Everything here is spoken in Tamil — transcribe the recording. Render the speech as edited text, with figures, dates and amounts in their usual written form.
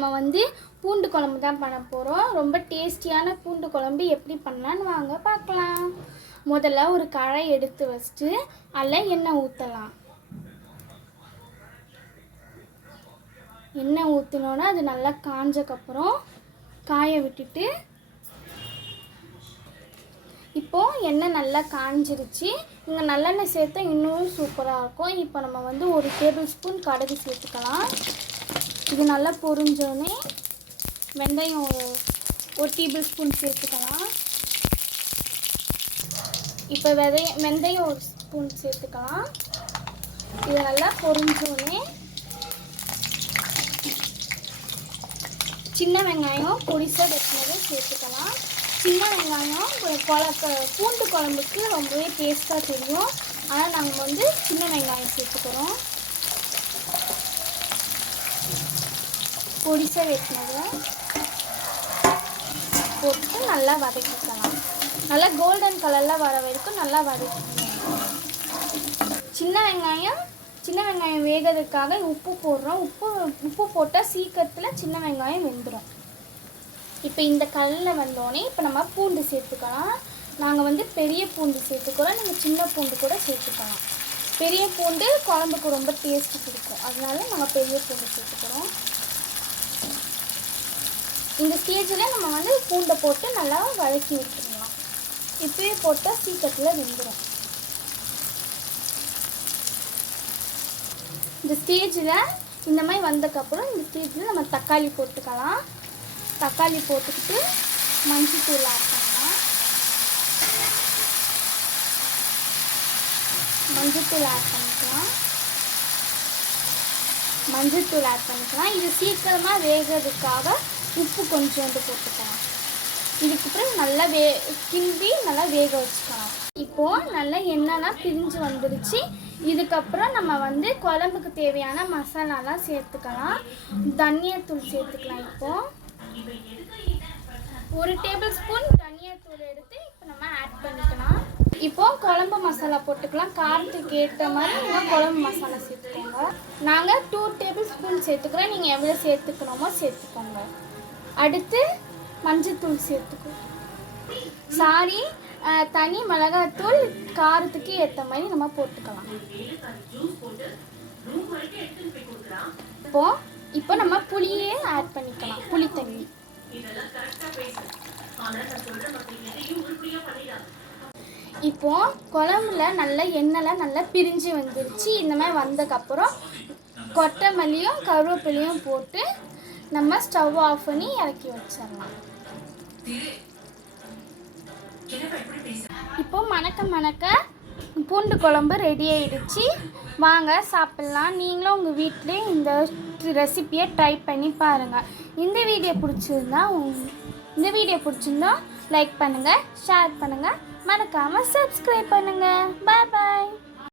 நம்ம வந்து பூண்டு குழம்பு தான் பண்ண போகிறோம். ரொம்ப டேஸ்டியான பூண்டு குழம்பு எப்படி பண்ணலான்னு வாங்க பார்க்கலாம். முதல்ல ஒரு கடாய் எடுத்து வச்சுட்டு அதில் எண்ணெய் ஊற்றலாம். எண்ணெய் ஊற்றினோன்னா அது நல்லா காஞ்சக்கப்புறம் காய விட்டுட்டு, இப்போது எண்ணெய் நல்லா காஞ்சிருச்சு. இங்கே நல்லெண்ணெய் சேர்த்தா இன்னும் சூப்பராக இருக்கும். இப்போ நம்ம வந்து 1 டேபிள் ஸ்பூன் கடுகு சேர்த்துக்கலாம். இது நல்லா பொரிஞ்சோடனே வெந்தயம் 1 டேபிள் ஸ்பூன் சேர்த்துக்கலாம். இப்போ வெந்தயம் 1 ஸ்பூன் சேர்த்துக்கலாம். இது நல்லா பொரிஞ்சோடனே சின்ன வெங்காயம் பொடிசாக வெட்டினதை சேர்த்துக்கலாம். சின்ன வெங்காயம் பூண்டு குழம்புக்கு ரொம்பவே டேஸ்ட்டாக தெரியும். ஆனால் நாங்கள் வந்து சின்ன வெங்காயம் சேர்த்துக்கிறோம். பொடிசாக வெட்டினதை போட்டு நல்லா வதக்கிக்கலாம். நல்லா கோல்டன் கலரில் வர வரைக்கும் நல்லா வதக்கிக்கணும். சின்ன வெங்காயம் வேகிறதுக்காக உப்பு போடுறோம். உப்பு போட்டால் சீக்கிரத்தில் சின்ன வெங்காயம் வெந்துடும். இப்போ இந்த கல்லில் வந்தோடனே இப்போ நம்ம பூண்டு சேர்த்துக்கலாம். நாங்கள் வந்து பெரிய பூண்டு சேர்த்துக்கிறோம். நீங்கள் சின்ன பூண்டு கூட சேர்த்துக்கலாம். பெரிய பூண்டு குழம்புக்கு ரொம்ப டேஸ்ட்டு கொடுக்கும். அதனால நாங்கள் பெரிய பூண்டு சேர்த்துக்கிறோம். இந்த ஸ்டேஜில் நம்ம வந்து பூண்டை போட்டு நல்லா வதக்கி விட்டுருலாம். இப்போயே போட்டால் சீக்கிரத்தில் வெந்துடும். இந்த ஸ்டேஜில் இந்த மாதிரி வந்ததுக்கப்புறம் இந்த ஸ்டேஜில் நம்ம தக்காளி போட்டுக்கலாம். தக்காளி போட்டுக்கிட்டு மஞ்சள்தூள் ஆட் பண்ணலாம். மஞ்சள்தூள் ஆட் பண்ணிக்கலாம். இது சீக்கிரமாக வேகிறதுக்காக உப்பு கொஞ்சோண்டு போட்டுக்கலாம். இதுக்கப்புறம் நல்லா கிண்டி நல்லா வேக வச்சுக்கலாம். இப்போது நல்லா எண்ணெய்லாம் பிரிஞ்சு வந்துடுச்சு. இதுக்கப்புறம் நம்ம வந்து குழம்புக்கு தேவையான மசாலாலாம் சேர்த்துக்கலாம். தனியாத்தூள் சேர்த்துக்கலாம். இப்போது 1 டேபிள் ஸ்பூன் தனியாத்தூள் எடுத்து இப்போ நம்ம ஆட் பண்ணிக்கலாம். இப்போது குழம்பு மசாலா போட்டுக்கலாம். காரத்துக்கு ஏற்ற மாதிரி நீங்கள் குழம்பு மசாலா சேர்த்துக்கோங்க. நாங்கள் 2 டேபிள் ஸ்பூன் சேர்த்துக்கிறோம். நீங்கள் எவ்வளோ சேர்த்துக்கணுமோ சேர்த்துக்கோங்க. அடுத்து மஞ்சள்தூள் தனி மிளகாத்தூள் காரத்துக்கு ஏற்ற மாதிரி நம்ம போட்டுக்கலாம். இப்போ நம்ம புளியே ஆட் பண்ணிக்கலாம். புளி தண்ணி இப்போ குழம்புல நல்லா எண்ணெய்லாம் நல்லா பிரிஞ்சு வந்துருச்சு. இந்த மாதிரி வந்ததுக்கப்புறம் கொத்தமல்லியும் கருவேப்பிலையும் போட்டு நம்ம ஸ்டவ் ஆஃப் பண்ணி இறக்கி வச்சிடலாம். இப்போ மணக்க பூண்டு குழம்பு ரெடி ஆயிடுச்சு. வாங்க சாப்பிட்லாம். நீங்களும் உங்கள் வீட்டிலே இந்த ரெசிப்பியை ட்ரை பண்ணி பாருங்கள். இந்த வீடியோ பிடிச்சிருந்தா லைக் பண்ணுங்கள், ஷேர் பண்ணுங்கள், மறக்காமல் சப்ஸ்கிரைப் பண்ணுங்கள். பாய் பாய்.